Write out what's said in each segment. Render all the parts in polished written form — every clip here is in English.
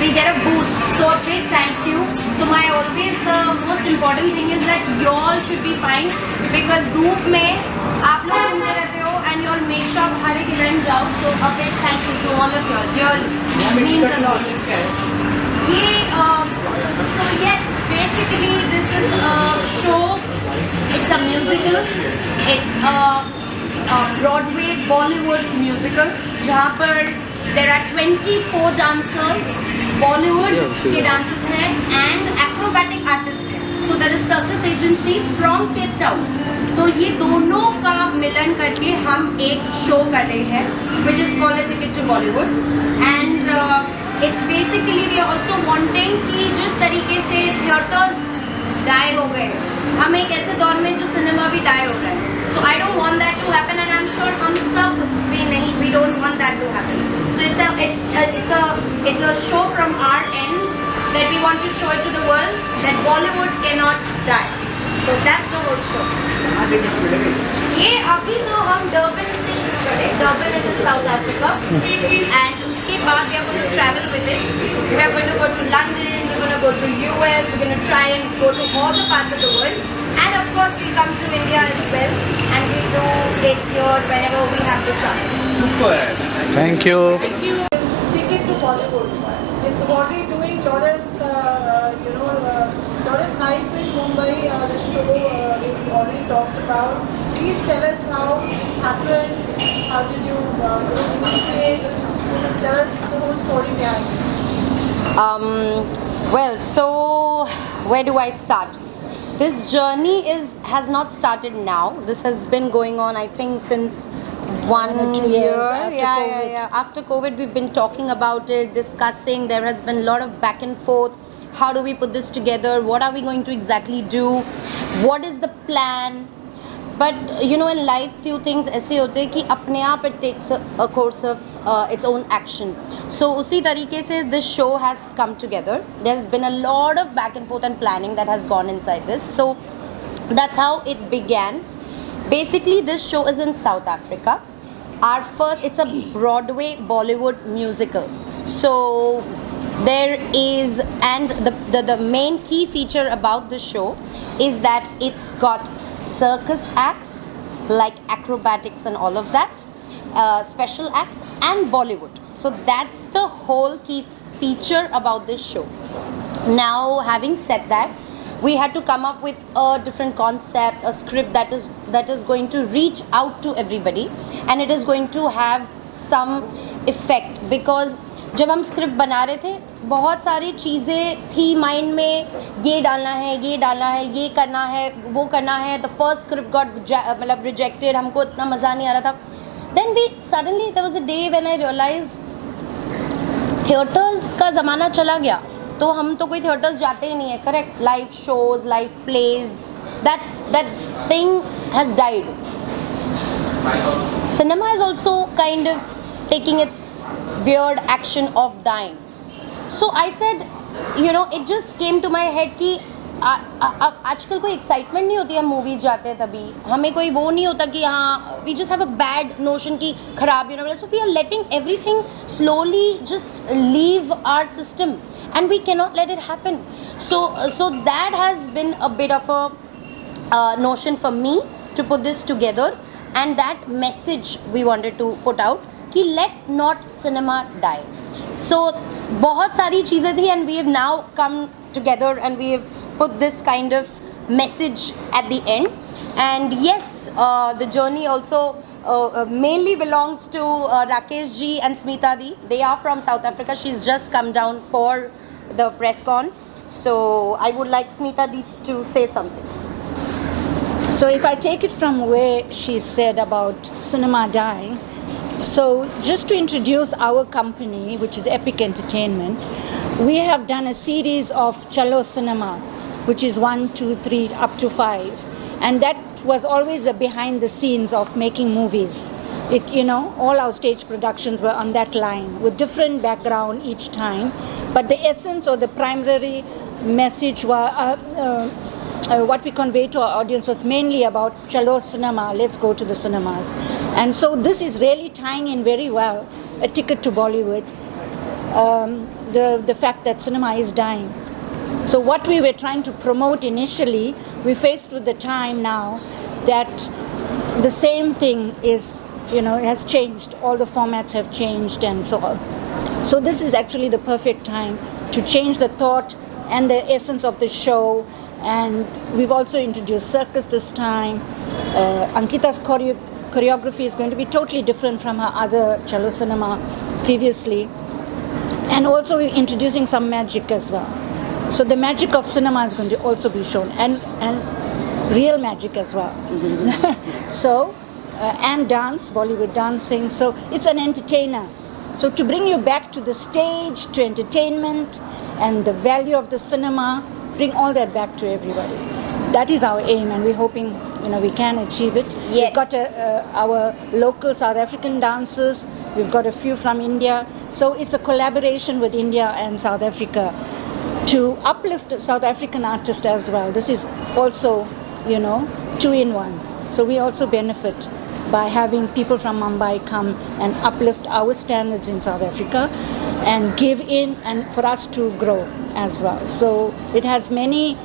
We get a boost. So a big thank you. So my always the most important thing is that you all should be fine because धूप में आप लोग घूमते रहते हो and you all make sure हर एक event जाओ. So a big thank you to all of you all. Really means a lot. ये so yes, basically this is a show. It's a musical. It's a Broadway Bollywood musical जहाँ पर there are 24 dancers. Bollywood के dancers हैं and acrobatic artists हैं. So there is circus agency from Cape Town. तो ये दोनों का मिलन करके हम एक शो कर रहे हैं which is called a Ticket to Bollywood and it's basically we are also wanting कि जिस तरीके से theaters die हो गए हम एक ऐसे दौर में जो सिनेमा भी die हो रहा है. So I don't want that to happen and I'm sure हम सब भी नहीं we don't want that to happen. So it's a show from our end that we want to show it to the world that Bollywood cannot die. So that's the whole show. ये अभी तो हम Durban से शुरू करें. Durban is in South Africa and उसके बाद we are going to travel with it. We are going to go to London, we're going to go to US, we're going to try and go to all the parts of the world. And of course we come to India as well and we do it here whenever we have the chance. Thank you. It's Ticket to Bollywood. It's already doing lot of, lot of hype in Mumbai. The show is already talked about. Please tell us how this happened. How did you initiate? Tell us the whole story behind it. Well, so where do I start? This journey has not started now. This has been going on, I think, since 1 year. Yeah. After COVID, we've been talking about it, discussing. There has been a lot of back and forth. How do we put this together? What are we going to exactly do? What is the plan? But you know, in life, few things ऐसे होते हैं कि अपने आप it takes a course of its own action. So उसी तरीके से this show has come together. There's been a lot of back and forth and planning that has gone inside this. So that's how it began. Basically, this show is in South Africa. It's a Broadway Bollywood musical. So there is, and the main key feature about the show is that it's got circus acts like acrobatics and all of that, special acts and Bollywood. So that's the whole key feature about this show. Now, having said that, we had to come up with a different concept, a script that is going to reach out to everybody and it is going to have some effect because जब हम script बना रहे थे बहुत सारी चीज़ें थी mind में, ये डालना है, ये करना है, वो करना है. द फर्स्ट स्क्रिप्ट गॉट मतलब रिजेक्टेड, हमको इतना मज़ा नहीं आ रहा था. Then we suddenly there was a day when I realised theatres का ज़माना चला गया तो हम तो कोई थिएटर्स जाते ही नहीं है. Correct. Live shows, live plays, that thing has died. Cinema is also kind of taking its weird action of dying. So I said, you know, it just came to my head कि आजकल कोई excitement नहीं होती. हम movies जाते हैं तभी हमें कोई वो नहीं होता कि हाँ we just have a bad notion की खराब, you know. So we are letting everything slowly just leave our system and we cannot let it happen. So that has been a bit of a notion for me to put this together and that message we wanted to put out कि let not cinema die. So बहुत सारी चीज़ें थी and we have now come together and we have put this kind of message at the end. And yes, the journey also mainly belongs to Rakesh ji and Smita di. They are from South Africa. She's just come down for the press con. So I would like Smita di to say something. So if I take it from where she said about cinema dying, so just to introduce our company, which is Epic Entertainment, we have done a series of Chalo Cinema, which is 1, 2, 3, up to 5. And that was always the behind the scenes of making movies. It, you know, all our stage productions were on that line with different background each time. But the essence or the primary message what we conveyed to our audience was mainly about Chalo Cinema, let's go to the cinemas. And so this is really tying in very well a ticket to Bollywood, the fact that cinema is dying. So what we were trying to promote initially, we faced with the time now that the same thing is, you know, has changed. All the formats have changed and so on. So this is actually the perfect time to change the thought and the essence of the show. And we've also introduced circus this time. Ankita's choreography is going to be totally different from her other Chalo Cinema previously. And also we're introducing some magic as well. So the magic of cinema is going to also be shown, and real magic as well. So, and dance, Bollywood dancing. So it's an entertainer. So to bring you back to the stage, to entertainment, and the value of the cinema, bring all that back to everybody. That is our aim, and we're hoping, you know, we can achieve it. Yes. We've got our local South African dancers. We've got a few from India. So it's a collaboration with India and South Africa to uplift South African artists as well. This is also, you know, 2-in-1. So we also benefit by having people from Mumbai come and uplift our standards in South Africa and give in, and for us to grow as well. So it has many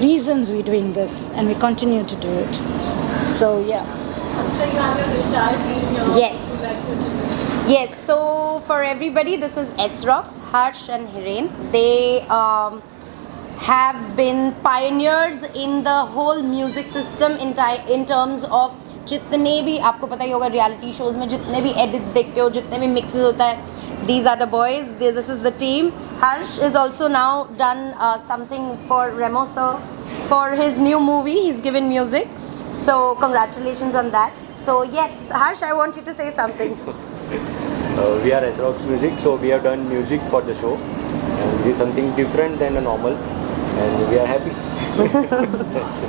reasons we're doing this, and we continue to do it. So yeah. So you have your entire team here. Yes. Yes, so for everybody, this is S-Rocks, Harsh and Hiren. They have been pioneers in the whole music system in terms of जितने भी आपको पता ही होगा reality shows में जितने भी edits देखते हो, जितने भी mixes होता है, these are the boys, this is the team. Harsh is also now done something for Remo sir for his new movie. He's given music, so congratulations on that. So yes, Harsh, I want you to say something. We are S-Rocks Music, so we have done music for the show, and this is something different than a normal, and we are happy. That's it.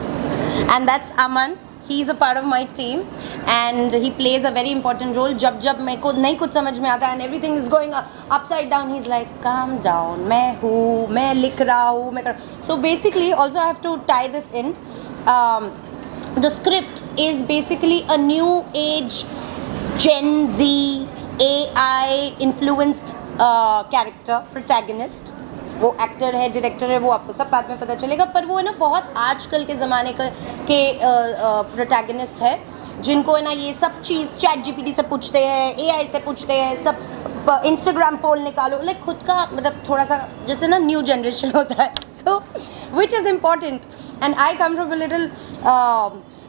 And that's Aman. He's a part of my team, and he plays a very important role. जब मेरे को नहीं कुछ समझ में आता and everything is going upside down, he's like, calm down, मैं हूँ, मैं लिख रहा हूँ, मैं कर. So basically, also I have to tie this in. The script is basically a new age, Gen Z, AI influenced character, protagonist. वो actor है, डायरेक्टर है, वो आपको सब बात में पता चलेगा, पर वो है ना बहुत आजकल के ज़माने के प्रोटैगनिस्ट है, जिनको है ना ये सब चीज़ चैट जीपीटी से पूछते हैं, एआई से पूछते हैं, सब इंस्टाग्राम पोल निकालो, लाइक खुद का मतलब थोड़ा सा जैसे ना न्यू जनरेशन होता है, so which is important. And I come from a little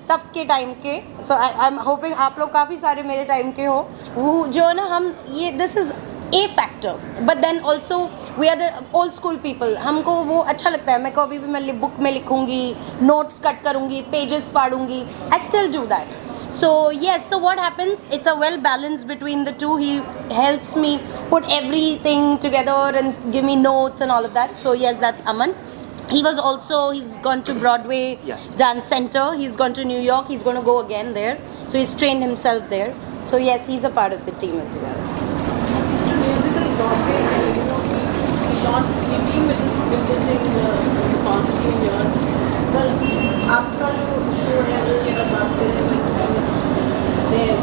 तब के टाइम के, सो आई एम होपिंग आप लोग काफ़ी सारे मेरे टाइम के हो, वो जो ना हम ये this is A factor, but then also we are the old school people. हमको वो अच्छा लगता है. मैं कभी भी मैं बुक में लिखूंगी, notes कट करूंगी, pages फाड़ूंगी. I still do that. So yes, so what happens? It's a well balance between the two. He helps me put everything together and give me notes and all of that. So yes, that's Aman. He's gone to Broadway Dance Center. He's gone to New York. He's going to go again there. So he's trained himself there. So yes, he's a part of the team as well. Broadway, you know, we've been with this in the past few years. Well, after the show है वो ये about it's there.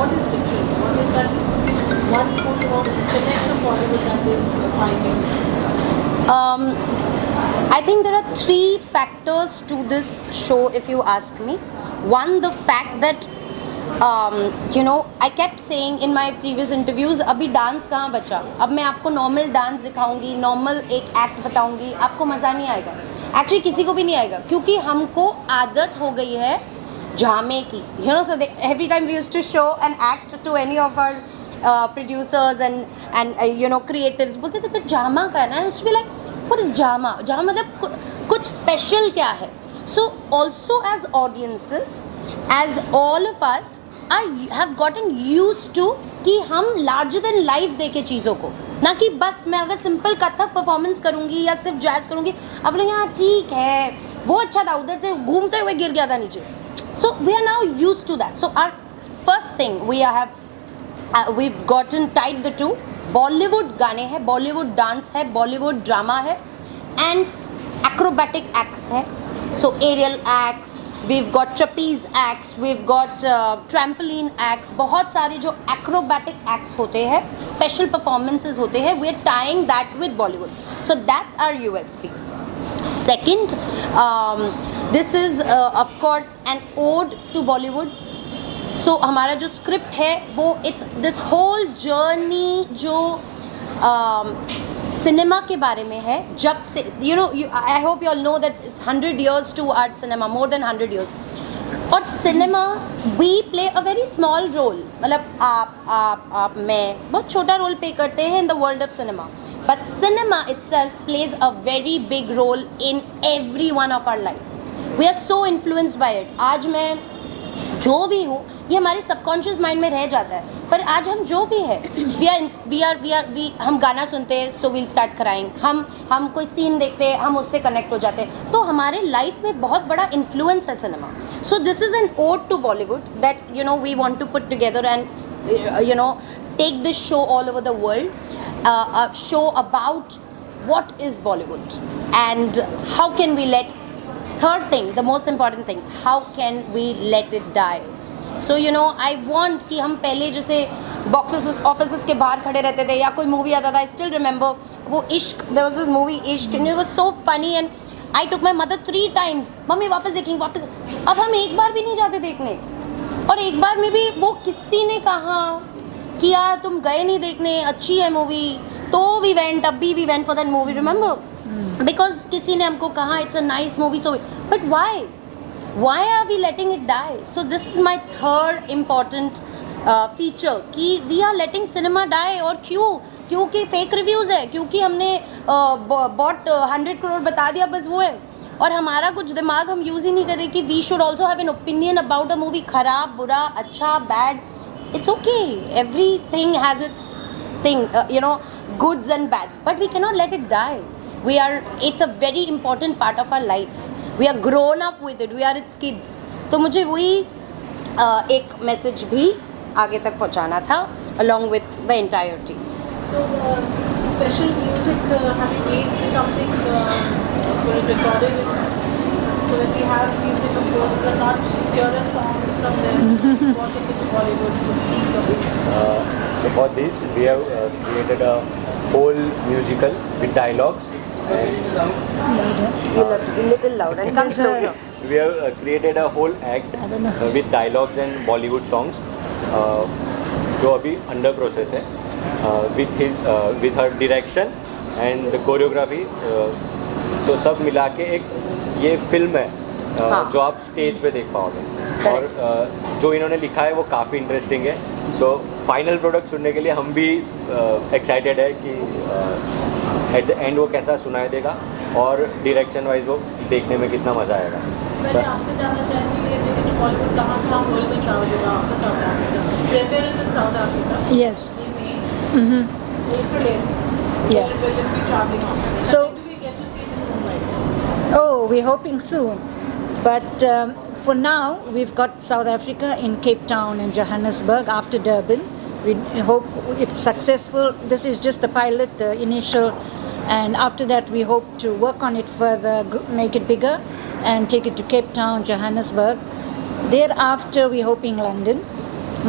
What is different? What is that one point of connect to Bollywood that is finding? I think there are 3 factors to this show, if you ask me. One, the fact that you know, I kept saying in my previous interviews, अभी dance कहाँ बचा? अब मैं आपको normal dance दिखाऊंगी, normal एक act बताऊंगी, आपको मज़ा नहीं आएगा. एक्चुअली किसी को भी नहीं आएगा, क्योंकि हमको आदत हो गई है ड्रामे की. You know, so every time we used to show an act to any of our producers and you know creatives, बोलते थे फिर ड्रामा का है ना. It used to be like, what is drama, drama मतलब कुछ स्पेशल क्या है. So also as audiences, as all of us are have gotten use to कि हम लार्जर देन लाइफ देखें चीज़ों को, ना कि बस मैं अगर सिंपल कथक परफॉर्मेंस करूँगी या सिर्फ जैज करूँगी अब लोग हाँ ठीक है वो अच्छा था, उधर से घूमते हुए गिर गया था नीचे. So we are now use to that. So our first thing we have we've gotten tied the two. Bollywood गाने हैं, बॉलीवुड डांस है, बॉलीवुड ड्रामा है एंड एक्रोबैटिक एक्ट्स है. So aerial acts, we've got trapeze acts, we've got trampoline acts, बहुत सारे जो acrobatic acts होते हैं, special performances होते हैं, we are tying that with Bollywood. So that's our USP. Second, this is of course an ode to Bollywood. So हमारा जो script है वो it's this whole journey जो सिनेमा के बारे में है. जब से you know I hope you all know that it's 100 years to our cinema, more than 100 years. और cinema we play a very small role, मतलब आप मैं बहुत छोटा रोल प्ले करते हैं in the world of cinema, but cinema itself plays a very big role in every one of our life. We are so influenced bye it. आज मैं जो भी हूँ ये हमारे सबकॉन्शियस माइंड में रह जाता है, पर आज हम जो भी है हम गाना सुनते हैं सो वील स्टार्ट क्राइंग, हम कोई सीन देखते हैं हम उससे कनेक्ट हो जाते हैं. तो हमारे लाइफ में बहुत बड़ा इन्फ्लुएंस है cinema. So this is an ode to Bollywood that you know we want to put together and you know take this show all over the world, a show about what is Bollywood and how can we let, third thing, the most important thing, how can we let it die. So you know I want कि हम पहले जैसे box office के बाहर खड़े रहते थे या कोई मूवी आता था. I still remember वो इश्क, there was this movie इश्क and it was so funny and I took my mother 3 times, mummy वापस देखेंगे वापस. अब हम एक बार भी नहीं जाते देखने, और एक बार में भी वो किसी ने कहा कि यार तुम गए नहीं देखने, अच्छी है मूवी, तो वी वेंट, अब भी we went for that movie, remember, because किसी ने हमको कहा it's a nice movie. So but why are we letting it die. So this is my third important feature कि we are letting cinema die. और क्योंकि fake reviews है, क्योंकि हमने बॉट 100 करोड़ बता दिया बस वो है, और हमारा कुछ दिमाग हम यूज़ ही नहीं कर रहे कि we should also have an opinion about a movie. खराब, बुरा, अच्छा, bad, it's okay, everything has its thing, you know, goods and bads, but we cannot let it die. It's a very important part of our life. We are grown up with it, we are its kids. तो मुझे वही एक message भी आगे तक पहुंचाना था along with the entire team. So, special music, have you made something recorded it? So when we have music composers are not pure songs from them, what is it Bollywood to be? So for this we have created a whole musical with dialogues, and You have to be little loud and come closer. we have created a whole act with dialogues and Bollywood songs, जो अभी under process है, with her direction and the choreography. तो सब मिला के एक ये film है जो आप स्टेज पे देख पाओगे. और जो इन्होंने लिखा है वो काफ़ी इंटरेस्टिंग है. सो फाइनल प्रोडक्ट सुनने के लिए हम भी एक्साइटेड है कि एट द एंड वो कैसा सुनाई देगा और डायरेक्शन वाइज वो देखने में कितना मज़ा आएगा. मैं आपसे जानना चाहूँगी ये देखिए बॉलीवुड कहाँ कहाँ बॉलीवुड ट्रैवल होगा after South Africa. Premiere is in South Africa. Yes. In May. April end. Yeah. Will it be traveling on? So- When do we get to see it in Mumbai? Oh, we're hoping soon. But for now, we've got South Africa in Cape Town and Johannesburg after Durban. We hope if successful, this is just the pilot, the initial, and after that we hope to work on it further, make it bigger and take it to Cape Town, Johannesburg. Thereafter, we're hoping London.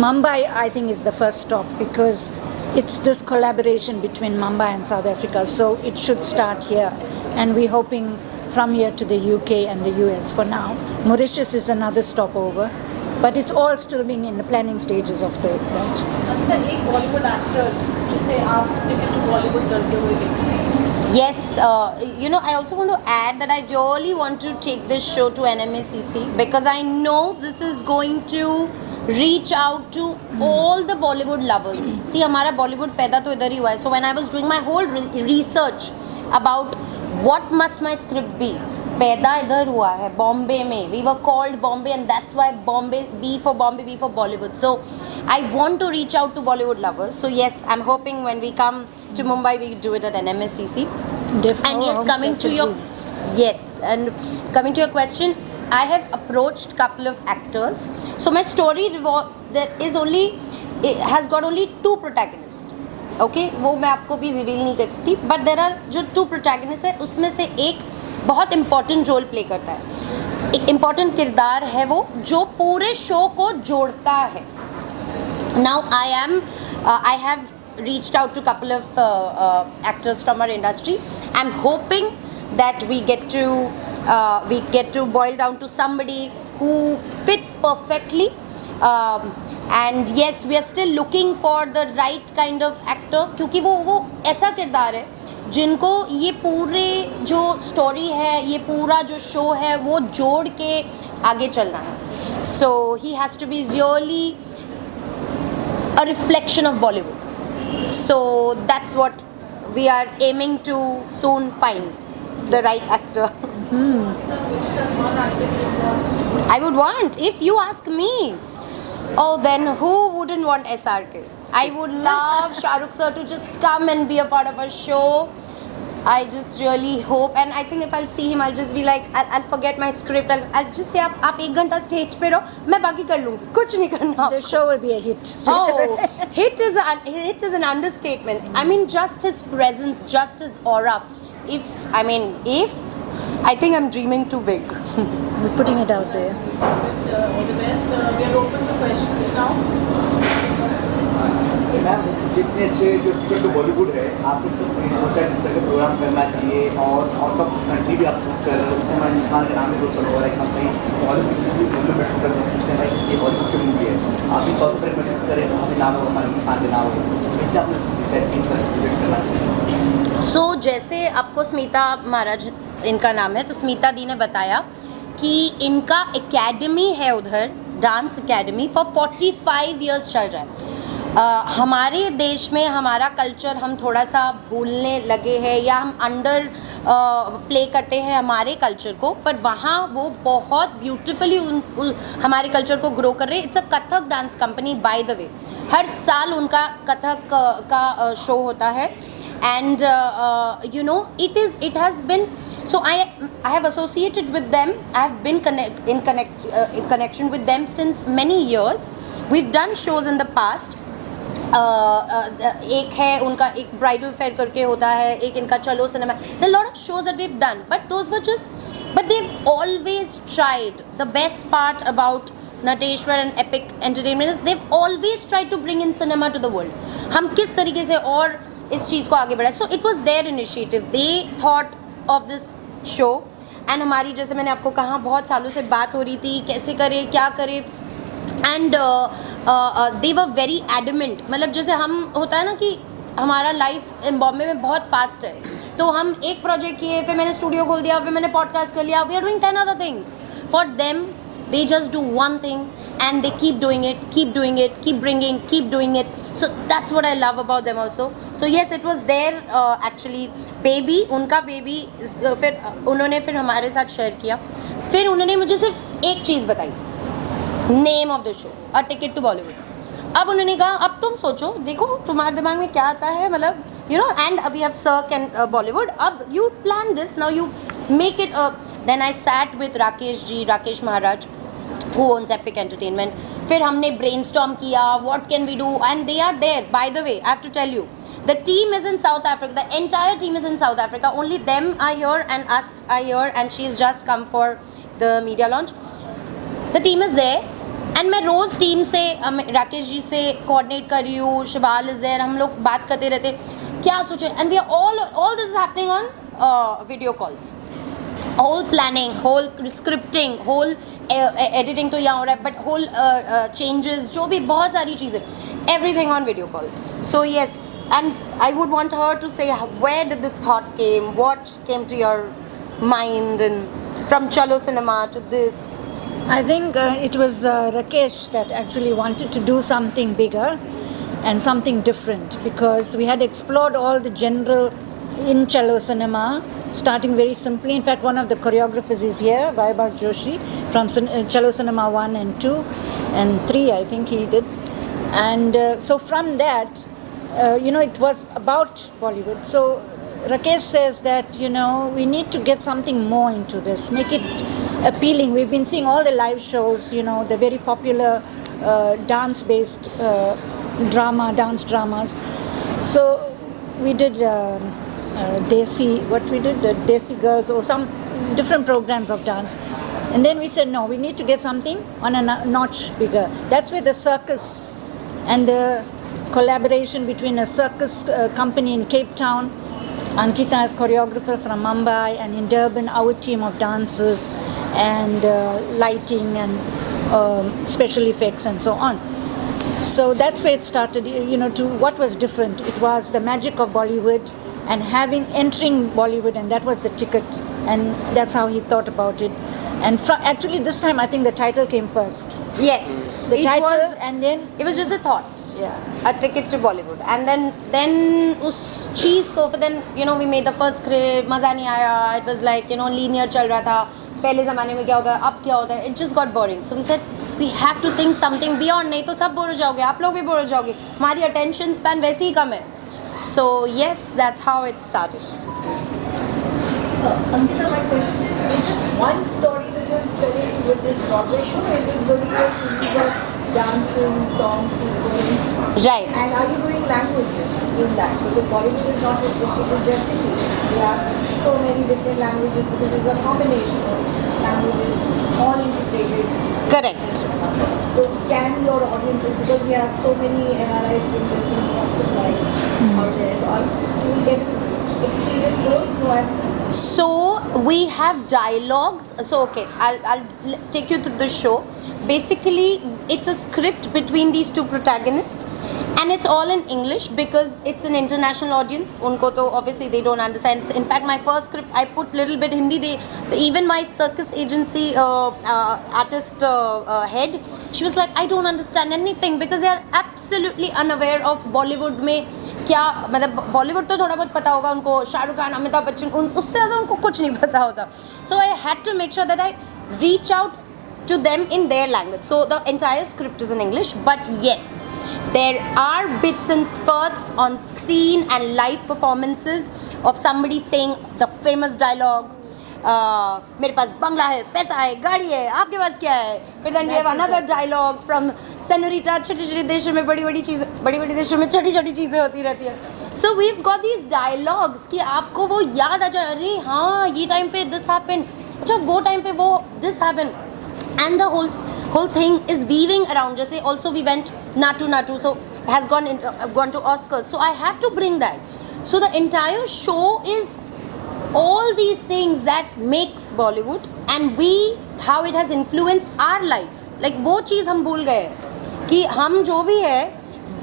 Mumbai, I think, is the first stop because it's this collaboration between Mumbai and South Africa, so it should start here. And we're hoping from here to the UK and the US for now. Mauritius is another stopover, but it's all still being in the planning stages of the event. अंदर एक Bollywood actor जिसे आप ticket to Bollywood करते हुए देखते हैं. Yes, you know, I also want to add that I really want to take this show to NMACC because I know this is going to reach out to all the Bollywood lovers. See, हमारा Bollywood पैदा तो इधर ही हुआ है. So when I was doing my whole research about what must my script be? पैदा इधर हुआ है बॉम्बे में. We were called Bombay and that's why Bombay, B for Bollywood. So I want to reach out to Bollywood lovers. So yes, I'm hoping when we come to Mumbai we do it at an MSCC. And yes, coming to your question, I have approached couple of actors. So my story has got only 2 protagonists. Okay, वो मैं आपको भी reveal नहीं कर सकती. But there are जो 2 protagonists है, उसमें से एक बहुत इम्पोर्टेंट रोल प्ले करता है. एक इम्पोर्टेंट किरदार है वो जो पूरे शो को जोड़ता है. Now I have reached out to couple of actors from our industry. I'm hoping that we get to boil down to somebody who fits perfectly. And yes, we are still looking for the right kind of actor क्योंकि वो ऐसा किरदार है जिनको ये पूरे जो story है, ये पूरा जो शो है वो जोड़ के आगे चलना है. So he has to be really a reflection of Bollywood. So that's what we are aiming to soon find, the right actor. I would want, if you ask me, oh then who wouldn't want SRK? I would love Shah Rukh sir to just come and be a part of our show. I just really hope, and I think if I'll see him, I'll just be like, I'll forget my script. I'll just say, आप 1 घंटा stage पे रहो, मैं बाकी कर लूँगी, कुछ नहीं करना. The show will be a hit. Oh, hit is an understatement. I mean, just his presence, just his aura. If I think I'm dreaming too big. We're putting it out there. All the best. We are open to questions now. Ma'am जितने अच्छे जो बॉलीवुड है आपको तो सोचा है किस तरह का प्रोग्राम करना चाहिए और आउट ऑफ कंट्री भी आप शूट कर रहे हो. उससे हमारे खान के नाम में रोशन हो रहा है कि हम कहीं बॉलीवुड में शूट कर रहे हैं. ये बॉलीवुड की मूवी है, आप भी साउथ अफ्रीका में शूट करें, वहाँ भी नाम हो, हमारे खान के नाम हो, इससे आपने डिसाइड करना चाहिए. So जैसे आपको स्मिता महाराज इनका नाम है, तो स्मिता दी ने बताया कि इनका एकेडमी है उधर, डांस एकेडमी फॉर 45 इयर्स चल रहा है. हमारे देश में हमारा कल्चर हम थोड़ा सा भूलने लगे हैं या हम अंडर प्ले करते हैं हमारे कल्चर को, पर वहाँ वो बहुत ब्यूटीफुली हमारे कल्चर को ग्रो कर रहे हैं. It's a Kathak dance company by the way. हर साल उनका कथक का शो होता है. And it has been, so I have associated with them. I have been in connection with them since many years. We've done shows in the past. एक है उनका, एक ब्राइडल फेयर करके होता है, एक इनका चलो cinema. There are a lot of shows that we've done, but they've always tried. The best part about Nateshwar and Epic Entertainment is they've always tried to bring in cinema to the world. हम किस तरीके से और इस चीज़ को आगे बढ़ाएं. So it was their initiative. They thought of this show. And हमारी, जैसे मैंने आपको कहा, बहुत सालों से बात हो रही थी कैसे करें, क्या करें. And they were very adamant. मतलब जैसे हम होता है ना कि हमारा लाइफ इन बॉम्बे में बहुत फास्ट है, तो हम एक प्रोजेक्ट किए, फिर मैंने स्टूडियो खोल दिया, फिर मैंने पॉडकास्ट कर लिया. We are doing 10 other things. For them, they just do one thing and they keep doing it, keep doing it. So that's what I love about them also. So yes, it was their actually baby, उनका baby. फिर उन्होंने फिर हमारे साथ share किया. फिर उन्होंने मुझे सिर्फ एक चीज़ बताई, name of the show, a ticket to Bollywood. अब उन्होंने कहा अब तुम सोचो, देखो तुम्हारे दिमाग में क्या आता है, मतलब and we have Cirque and Bollywood. अब you plan this, now you make it. Then I sat with Rakesh Maharaj, who owns Epic Entertainment. फिर हमने brainstorm किया, what can we do, and they are there. By the way, I have to tell you, the team is in South Africa. The entire team is in South Africa. Only them are here and us are here, and she's just come for the media launch. The team is there. And मैं रोज़ team से राकेश जी से coordinate कर रही हूँ. शिवाल is there, हम लोग बात करते रहते क्या सोचे. And we are all this happening on video calls. Whole planning, whole scripting, whole editing तो यहाँ हो रहा है, बट होल चेंजेस, जो भी बहुत सारी चीज़ें, everything on video call. So yes, and I would want her to say where did this thought came, what came to your mind, and from Chalo cinema to this. I think it was Rakesh that actually wanted to do something bigger and something different, because we had explored all the general in Cello Cinema, starting very simply. In fact, one of the choreographers is here, Vaibhav Joshi, from Cello Cinema 1 and 2 and 3, I think he did. And so from that, it was about Bollywood. So Rakesh says that, we need to get something more into this, make it appealing. We've been seeing all the live shows, the very popular dance-based dance dramas. So we did Desi Girls, or some different programs of dance. And then we said, no, we need to get something on a notch bigger. That's where the circus and the collaboration between a circus company in Cape Town, Ankita as choreographer from Mumbai, and in Durban, our team of dancers and lighting and special effects and so on. So that's where it started, to what was different. It was the magic of Bollywood and entering Bollywood, and that was the ticket. And that's how he thought about it. And actually this time I think the title came first. Yes. The title, and then it was just a thought. Yeah. A ticket to Bollywood. And then us cheese ko, then, we made the first script, maza nahi aaya. It was like, linear chal raha tha. Pehle zamane mein kya hota hai, ab kya hota hai. It just got boring. So we said, we have to think something beyond. Nahi to sab bore ho jaoge, aap log bhi bore ho jaoge. Hamari attention span वैसे ही कम है. So yes, that's how it started. Ankita, my question is it one story that you're telling with this Broadway show, or is it going to be a series of dancing, songs, sequence? Right. And are you doing languages in that? Because Bollywood is not restricted to just English. We have so many different languages because it's a combination of languages, all integrated. Correct. So can your audiences, because we have so many NRIs from different walks of life out there, so do we get to experience those nuances? So we have dialogues. So okay, I'll take you through the show. Basically, it's a script between these two protagonists, and it's all in English because it's an international audience. Unko to obviously they don't understand. In fact, my first script I put little bit Hindi. Even my circus agency artist head, she was like, I don't understand anything because they are absolutely unaware of Bollywood में क्या मतलब बॉलीवुड तो थोड़ा बहुत पता होगा उनको, शाहरुख खान, अमिताभ बच्चन, उससे ज़्यादा उनको कुछ नहीं पता होता. So I had to make sure that I reach out to them in their language. So the entire script is in English, but yes, there are bits and spurts on screen and live performances of somebody saying the famous dialogue. मेरे पास बंगला है, पैसा है, गाड़ी है, आपके पास क्या है? फिर then we have another dialogue from Senorita, छोटी-छोटी देशों में बड़ी-बड़ी चीज़ें, बड़ी-बड़ी देशों में छोटी-छोटी चीज़ें होती रहती है. So we've got these dialogues कि आपको वो याद आ जाए, अरे हाँ ये टाइम पे this happened, अच्छा वो टाइम पे वो this happened, and the whole thing is weaving around. जैसे also we went Natu, so has gone to Oscars, so I have to bring that. So the entire show is all these things that makes Bollywood, and how it has influenced our life. Like वो चीज़ हम भूल गए कि हम जो भी है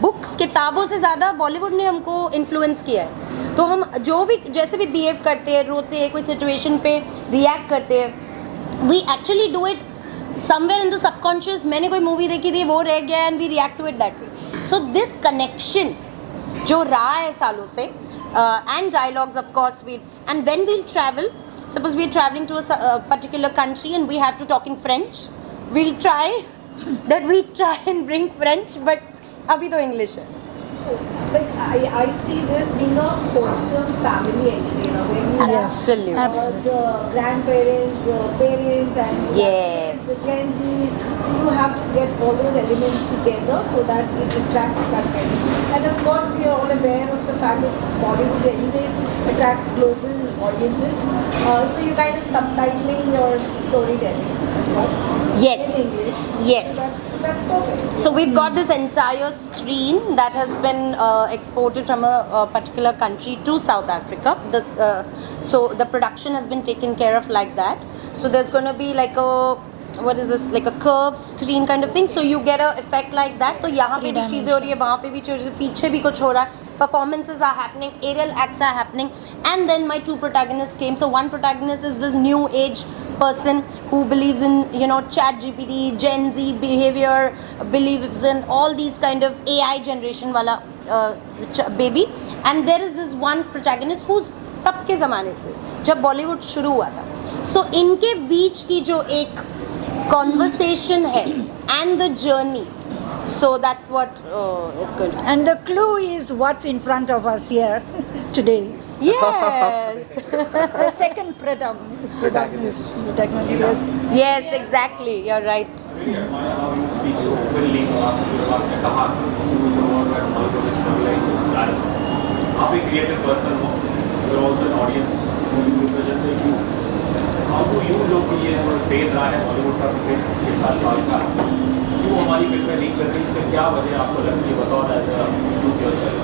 books किताबों से ज़्यादा बॉलीवुड ने हमको इन्फ्लुएंस किया है. तो हम जो भी जैसे भी बिहेव करते हैं, रोते हैं, कोई सिचुएशन पे रिएक्ट करते हैं, we actually do it somewhere in the subconscious. मैंने कोई मूवी देखी थी, वो रह गया, and we react to it that way. So this connection जो रहा है सालों से, and dialogues of course, and when we'll travel, suppose we're traveling to a particular country and we have to talk in French, we'll try and bring French, but abhi to English hai. But I see this being a wholesome family entertainer where you Absolutely. have the grandparents, the parents, and Yes. the Gen Zs. So you have to get all those elements together so that it attracts that kind. And of course, we are all aware of the fact that Bollywood anyways attracts global audiences. So you kind of subtitling your storytelling. Yes. In English. Yes. That's perfect. So we've got this entire screen that has been exported from a particular country to South Africa. So the production has been taken care of like that. So there's going to be like like a curved screen kind of thing. So you get a effect like that. तो यहाँ पे भी चीज़ें हो रही है, वहाँ पे भी चीज़ें, पीछे भी कुछ हो रहा है. Performances are happening, aerial acts are happening, and then my two protagonists came. So one protagonist is this new age person who believes in Chat GPT, Gen Z behavior, believes in all these kind of AI generation wala baby, and there is this one protagonist who's तब के ज़माने से, जब बॉलीवुड शुरू हुआ था. सो इनके बीच की जो एक कॉन्वर्सेशन है and the journey, so that's what it's going to. And the clue is what's in front of us here today. Yes. The second protagonist, yes. Yes, exactly. You're right. आप एक क्रिएटिव पर्सन हो, you are also an audience, you represent the youth. How do you जो कि ये phase रहा है बॉलीवुड का पिछले 7 साल का, क्यों हमारी फिल्में लीक कर रही है, इसके क्या वजह आपको लगती है, बताओ as a youth yourself.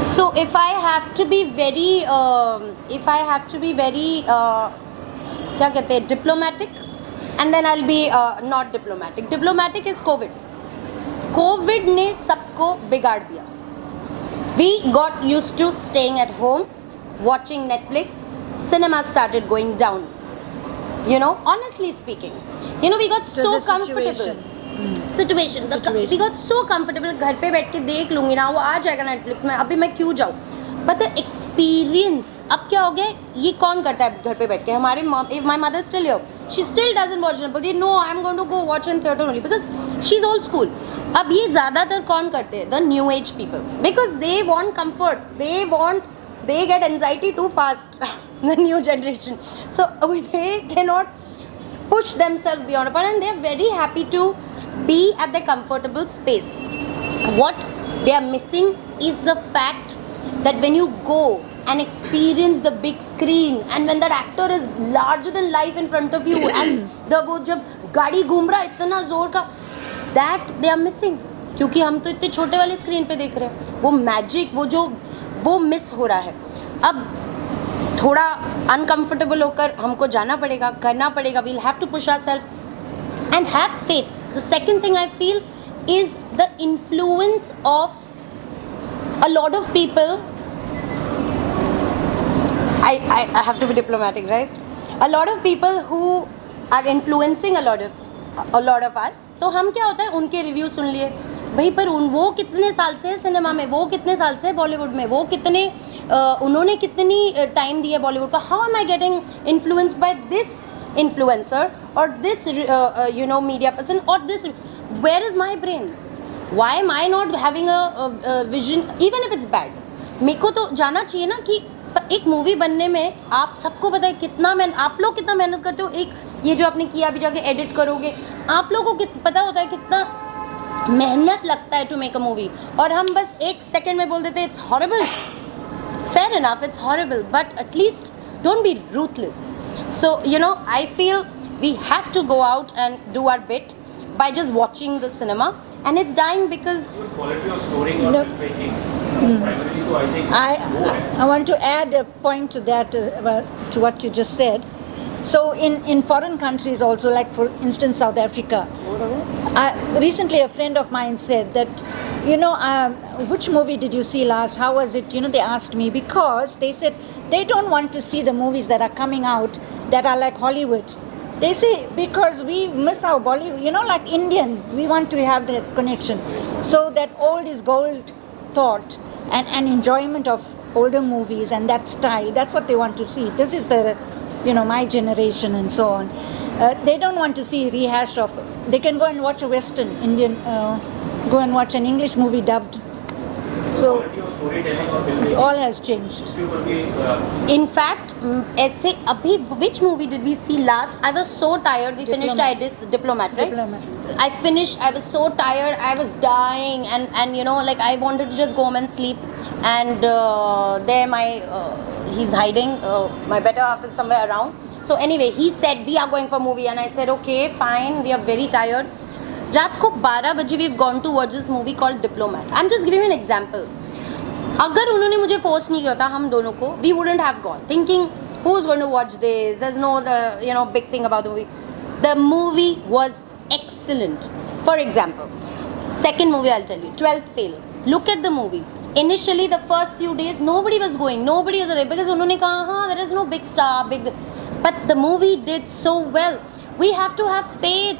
So if I have to be very, क्या कहते हैं, diplomatic, and then I'll be not diplomatic. Diplomatic is COVID. COVID ने सबको बिगाड़ दिया. We got used to staying at home, watching Netflix. Cinema started going down. You know, honestly speaking, you know, we got It was so a comfortable. situation. We got so comfortable. घर पे बैठ के देख लूँगी ना, वो आ जाएगा Netflix में, अभी मैं क्यों जाऊँ. But the experience, अब क्या हो गया, ये कौन करता है घर पे बैठ के. हमारे if my mother is still here, she still doesn't watch it. बोलती है no, I'm going to go watch in theatre only because she's old school. अब ये ज़्यादातर कौन करते हैं, the new age people, because they want comfort, they get anxiety too fast, the new generation. So they cannot push themselves beyond a point, and they're very happy to be at their comfortable space. What they are missing is the fact that when you go and experience the big screen, and when that actor is larger than life in front of you, and वो जब गाड़ी घूम रहा है इतना जोर का, that they are missing. क्योंकि हम तो इतने छोटे वाले स्क्रीन पे देख रहे हैं, वो मैजिक, वो मिस हो रहा है. अब थोड़ा अनकंफर्टेबल होकर हमको जाना पड़ेगा, करना पड़ेगा. we'll have to push ourselves and have faith. The second thing I feel is the influence of a lot of people. I have to be diplomatic, right? A lot of people who are influencing a lot of us. तो हम क्या होता है, उनके review सुन लिए भाई, पर वो कितने साल से सिनेमा में, वो कितने साल से बॉलीवुड में, वो कितने उन्होंने कितनी टाइम दी है बॉलीवुड का. How am I getting influenced by this influencer or this media person or this, where is my brain? Why am I not having a vision, even if it's bad? मेरे को तो जाना चाहिए ना कि एक मूवी बनने में आप सबको पता है कितना आप लोग कितना मेहनत करते हो. एक ये जो आपने किया, अभी जाके एडिट करोगे, आप लोगों को पता होता है कितना मेहनत लगता है टू मेक अ मूवी, और हम बस एक सेकेंड में बोल देते हैं it's horrible. Fair enough, it's horrible, but at least don't be ruthless. So, I feel we have to go out and do our bit by just watching the cinema, and it's dying because quality of story or No. filmmaking. Primarily, so I think I want to add a point to that, to what you just said. So in foreign countries also, like for instance South Africa, recently a friend of mine said that, which movie did you see last? How was it? They asked me, because they said they don't want to see the movies that are coming out that are like Hollywood. They say because we miss our Bollywood, like Indian, we want to have that connection. So that old is gold thought and enjoyment of older movies and that style, that's what they want to see. This is the, my generation and so on. They don't want to see rehash of, they can go and watch a Western, Indian, go and watch an English movie dubbed. So quality of storytelling or it filmmaking. all has changed. इसके ऊपर भी in fact ऐसे अभी which movie did we see last? I was so tired. We finished. I did Diplomat, right? Diplomat. I finished. I was so tired. I was dying, and like I wanted to just go home and sleep. And there my he's hiding. My better half is somewhere around. So anyway, he said we are going for movie, and I said okay, fine. We are very tired. रात को 12 बजे we've gone to watch this movie called Diplomat. I'm just giving you an example. अगर उन्होंने मुझे force नहीं किया था हम दोनों को, we wouldn't have gone thinking who's going to watch this, there's no big thing about the movie. The movie was excellent. For example, second movie I'll tell you, 12th Fail. Look at the movie. Initially the first few days nobody was going, nobody was there, because उन्होंने कहा हाँ there is no big star, but the movie did so well. We have to have faith.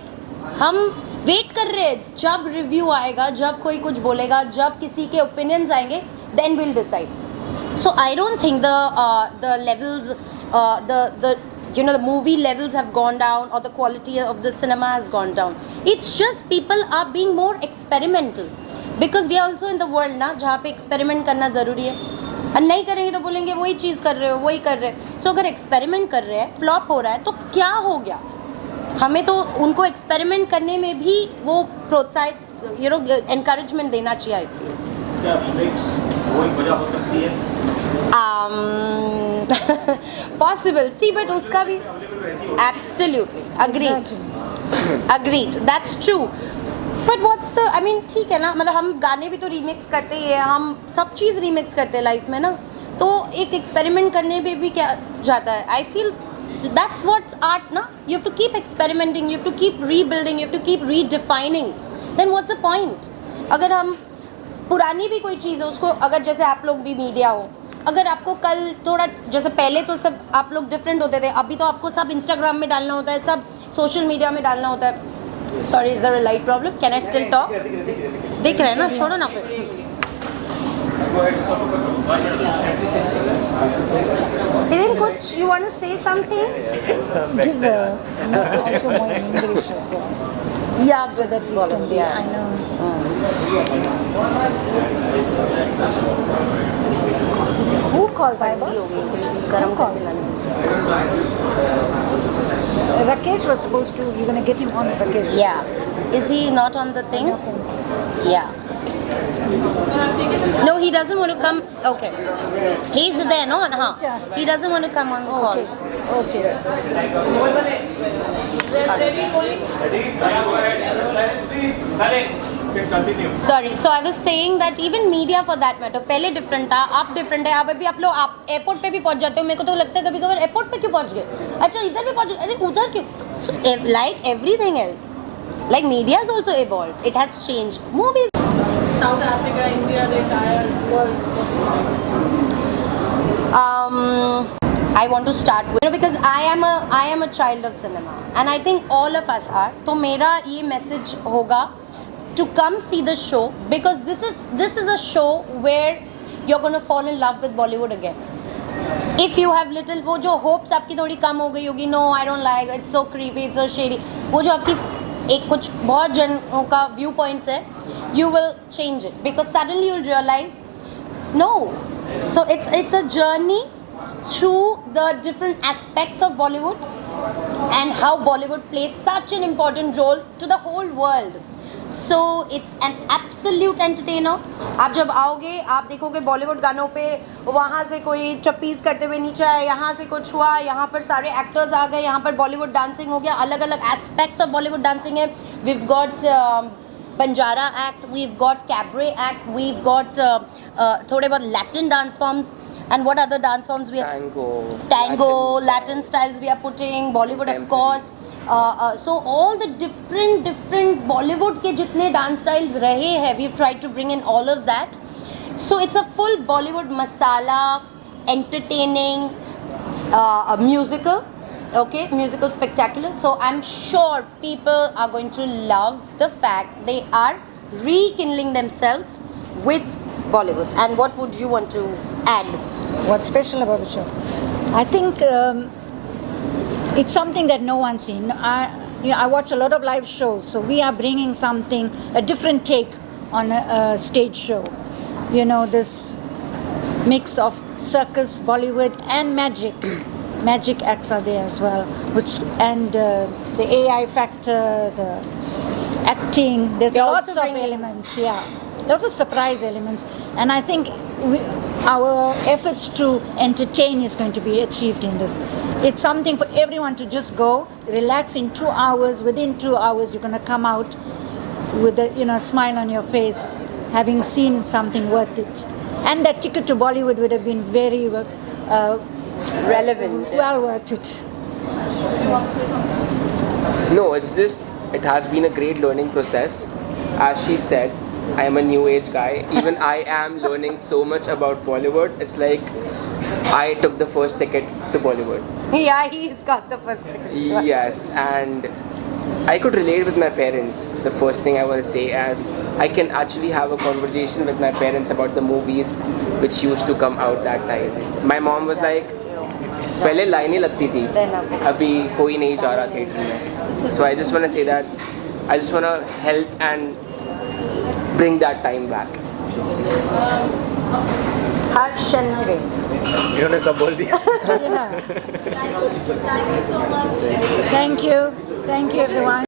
हम wait कर रहे हैं जब review आएगा, जब कोई कुछ बोलेगा, जब किसी के ओपिनियंस आएंगे, then we'll decide. So I don't think the levels, the the movie levels have gone down or the quality of the cinema has gone down. It's just people are being more experimental because we are also in the world ना जहाँ पे experiment करना ज़रूरी है. और नहीं करेंगे तो बोलेंगे वही चीज़ कर रहे हो वही कर रहे हो. So अगर experiment कर रहे हैं flop हो रहा है तो क्या हो गया? हमें तो उनको experiment करने में भी वो प्रोत्साहित encouragement देना चाहिए. I feel. क्या remakes वो एक वजह हो सकती है? Possible. See, but उसका भी absolutely agreed. Agreed. That's true. But what's the? I mean, ठीक है ना. मतलब हम गाने भी तो remix करते ही हैं. हम सब चीज़ remix करते हैं लाइफ में ना. तो एक experiment करने में भी क्या जाता है? I feel that's what's art ना. You have to keep experimenting. You have to keep rebuilding. You have to keep redefining. Then what's the point? अगर हम पुरानी भी कोई चीज़ है उसको अगर जैसे आप लोग भी मीडिया हो अगर आपको कल थोड़ा जैसे पहले तो सब आप लोग डिफरेंट होते थे अभी तो आपको सब इंस्टाग्राम में डालना होता है सब सोशल मीडिया में डालना होता है sorry is there a light problem can I still talk देख रहे हैं ना छोड़ो ना फिर Hiren, कुछ you want to say something? Give also more in English as well. Yeah, So that we can be, I know. Who called Baba? गरम called? Rakesh was supposed to, you're going to get him on Rakesh. Yeah. Is he not on the thing? Yeah. No, he doesn't want to come. Okay. He's there, no? Huh? He doesn't want to come on the call. Okay. Continue. Sorry. So I was saying that even media for that matter, पहले different था, अब different है. अब अभी आप लोग आप airport पे भी पहुंच जाते हो. मेरे को तो लगता है कभी-कभार airport पे क्यों पहुंच गए? अच्छा इधर भी पहुंच गए. अरे उधर क्यों? So like everything else, like media has also evolved. It has changed. Movies. South Africa, India, the entire world. I want to start with because I am a child of cinema and I think all of us are. तो मेरा ये message होगा to come see the show because this is a show where you're going to fall in love with Bollywood again. If you have little वो जो hopes आपकी थोड़ी कम हो गई होगी no I don't like it's so creepy it's so shady वो जो आपकी एक कुछ बहुत जनों का व्यू पॉइंट्स है you will change it because suddenly you'll realize no so it's a journey through the different aspects of Bollywood and how Bollywood plays such an important role to the whole world. So it's an absolute entertainer. आप जब आओगे आप देखोगे बॉलीवुड गानों पे वहाँ से कोई ट्रपीज करते हुए नीचे आए यहाँ से कुछ हुआ यहाँ पर सारे एक्टर्स आ गए यहाँ पर बॉलीवुड डांसिंग हो गया अलग अलग एस्पेक्ट्स ऑफ बॉलीवुड डांसिंग है we've got Banjara act, we've got cabaret act, we've got थोड़े बहुत Latin dance forms and what other dance forms we have? Tango, Latin styles we are putting, Bollywood of course. So all the different Bollywood के जितने dance styles रहे हैं, we've tried to bring in all of that. So it's a full Bollywood masala, entertaining, a musical. Okay, musical spectacular. So I'm sure people are going to love the fact they are rekindling themselves with Bollywood. And what would you want to add? What's special about the show? I think it's something that no one's seen. I watch a lot of live shows, so we are bringing something, a different take on a stage show. You know, this mix of circus, Bollywood and magic. Magic acts are there as well, and the AI factor, the acting. There's They're lots also of bringing- elements, yeah, lots of surprise elements, and I think our efforts to entertain is going to be achieved in this. It's something for everyone to just go, relax in 2 hours. Within 2 hours, you're going to come out with a smile on your face, having seen something worth it. And that ticket to Bollywood would have been very Relevant. well worth it. No, it's just, it has been a great learning process. As she said, I am a new age guy. Even I am learning so much about Bollywood. It's like I took the first ticket to Bollywood. Yeah, he's got the first ticket. Yes, and I could relate with my parents. The first thing I want to say is I can actually have a conversation with my parents about the movies which used to come out that time. My mom was like, पहले लाइनें लगती थी, अभी कोई नहीं जा रहा theatre में. So I just want to say that I just want to help and bring that time back. Harsh and Hiren. इन्होंने सब बोल दिया. Yeah. Thank you so much. Thank you everyone.